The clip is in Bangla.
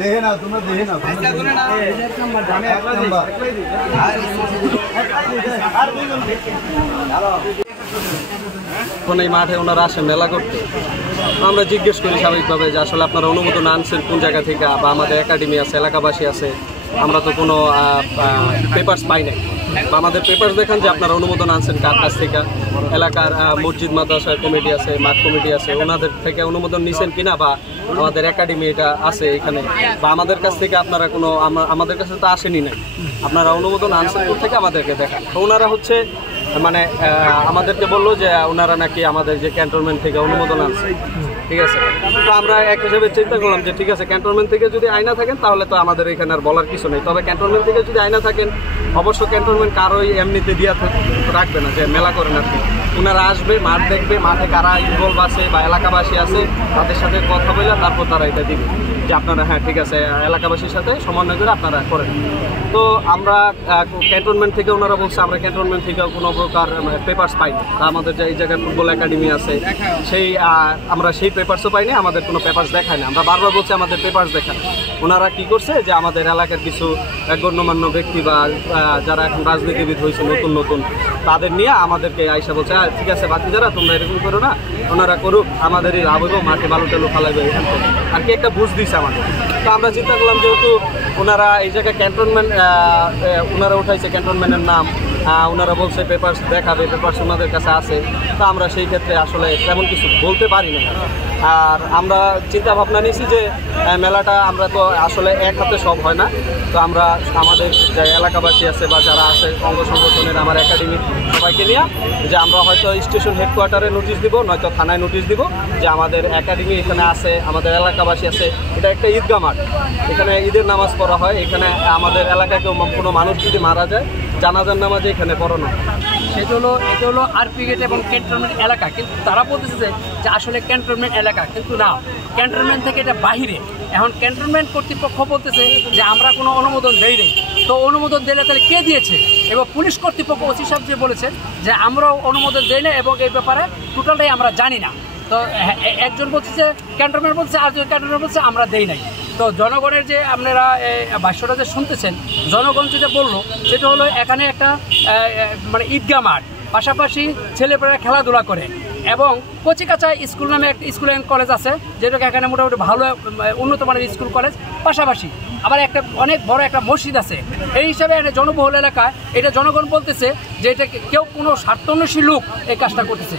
দেখে নাও তোমরা, দেখে নাও এখন এই মাঠে ওনারা আসে মেলা করতে। আমরা জিজ্ঞেস করি স্বাভাবিকভাবে যে আসলে আপনারা অনুমোদন আনছেন কোন জায়গা থেকে, বা আমাদের একাডেমি আছে, এলাকাবাসী আছে, আমরা তো কোনো পেপারস পাই নাই, বা আমাদের পেপারস দেখান যে আপনারা অনুমোদন আনছেন কার কাছ থেকে। এলাকার মসজিদ মাদ্রাসার কমিটি আছে, মাঠ কমিটি আছে, ওনাদের থেকে অনুমোদন নিছেন কিনা, বা আমাদের একাডেমি এটা আছে এখানে, বা আমাদের কাছ থেকে আপনারা কোনো, আমাদের কাছে তো আসেনি নাই, আপনারা অনুমোদন আনছেন থেকে আমাদেরকে দেখান। তো ওনারা হচ্ছে মানে আমাদেরকে বললো যে ওনারা নাকি আমাদের যে ক্যান্টনমেন্ট থেকে অনুমোদন আনছে, ঠিক আছে। তো আমরা এক হিসেবে চিন্তা করলাম যে ঠিক আছে, ক্যান্টনমেন্ট থেকে যদি আইনা থাকেন তাহলে তো আমাদের এখানে আর বলার কিছু নেই। তবে ক্যান্টনমেন্ট থেকে যদি আইনা থাকেন, অবশ্য ক্যান্টনমেন্ট কারোই এমনিতে দিয়া রাখবে না যে মেলা করেন আপনি। ওনারা আসবে, মাঠ দেখবে, মাঠে কারা ইনভলভ আছে বা এলাকাবাসী আছে তাদের সাথে কথা বলে তারপর তারা এটা দিবে যে আপনারা হ্যাঁ ঠিক আছে এলাকাবাসীর সাথে সমন্বয় করে আপনারা করেন। তো আমরা ক্যান্টনমেন্ট থেকে, ওনারা বলছে আমরা ক্যান্টনমেন্ট থেকে কোনো প্রকার পেপারস পাইনি। আমাদের যে এই জায়গায় ফুটবল একাডেমি আছে সেই আমরা সেই পেপারসও পাইনি, আমাদের কোনো পেপারস দেখায় না। আমরা বারবার বলছি আমাদের পেপারস দেখান। ওনারা কি করছে যে আমাদের এলাকার কিছু গণ্যমান্য ব্যক্তি বা যারা এখন রাজনীতিবিদ হয়েছে নতুন নতুন, তাদের নিয়ে আমাদেরকে আইসা বলছে ঠিক আছে বাকি যারা তোমরা এরকম করো না, ওনারা করুক, আমাদেরই লাভ হইব, মাঠে বালু টালু ফালাইবে এখান থেকে আর কি একটা বুঝ দিচ্ছে আমাদের। তো আমরা চিন্তা করলাম যেহেতু ওনারা এই জায়গায় ক্যান্টনমেন্ট ওনারা উঠাইছে ক্যান্টনমেন্টের নাম, ওনারা বলছে পেপারস দেখাবে, পেপারস ওনাদের কাছে আছে, তো আমরা সেই ক্ষেত্রে আসলে তেমন কিছু বলতে পারি না। আর আমরা চিন্তা ভাবনা নিয়েছি যে মেলাটা আমরা তো আসলে এক হাতে সব হয় না, তো আমরা আমাদের যে এলাকাবাসী আছে বা যারা আছে অঙ্গ সংগঠনের আমার একাডেমি সবাইকে নিয়ে যে আমরা হয়তো স্টেশন হেডকোয়ার্টারে নোটিশ দিব, নয়তো থানায় নোটিশ দিব যে আমাদের একাডেমি এখানে আছে, আমাদের এলাকাবাসী আছে। এটা একটা ঈদগাহ মাঠ, এখানে ঈদের নামাজ পড়া হয়, এখানে আমাদের এলাকায় কেউ কোনো মানুষ যদি মারা যায় জানাজার নামাজে এখানে পড়ানো। এটা হলো আরপি গেট এবং ক্যান্টনমেন্ট এলাকা, কিন্তু তারা বলতেছে যে আসলে ক্যান্টনমেন্ট এলাকা, কিন্তু না, ক্যান্টনমেন্ট থেকে এটা বাহিরে। এখন ক্যান্টনমেন্ট কর্তৃপক্ষ বলতেছে যে আমরা কোনো অনুমোদন দেই নেই। তো অনুমোদন দিলে তাহলে কে দিয়েছে? এবং পুলিশ কর্তৃপক্ষ ওসি সাহেব যে বলেছেন যে আমরাও অনুমোদন দেই না এবং এই ব্যাপারে টোটালটাই আমরা জানি না। তো একজন বলছে ক্যান্টনমেন্ট বলছে, আর ক্যান্টনমেন্ট বলছে আমরা দেই নাই। তো জনগণের যে আপনারা ভাষ্যটা যে শুনতেছেন, জনগণ যেটা বললো সেটা হলো এখানে একটা মানে ঈদগাহ মাঠ, পাশাপাশি ছেলেমেয়েরা খেলাধুলা করে, এবং কচিকাচা স্কুল নামে একটা স্কুল অ্যান্ড কলেজ আছে, যেটাকে এখানে মোটামুটি ভালো উন্নত মানের স্কুল কলেজ, পাশাপাশি আবার একটা অনেক বড় একটা মসজিদ আছে। এই হিসাবে একটা জনবহুল এলাকায় এটা জনগণ বলতেছে যে এটা কেউ কোনো স্বার্থান্বেষী লোক এই কাজটা করতেছে।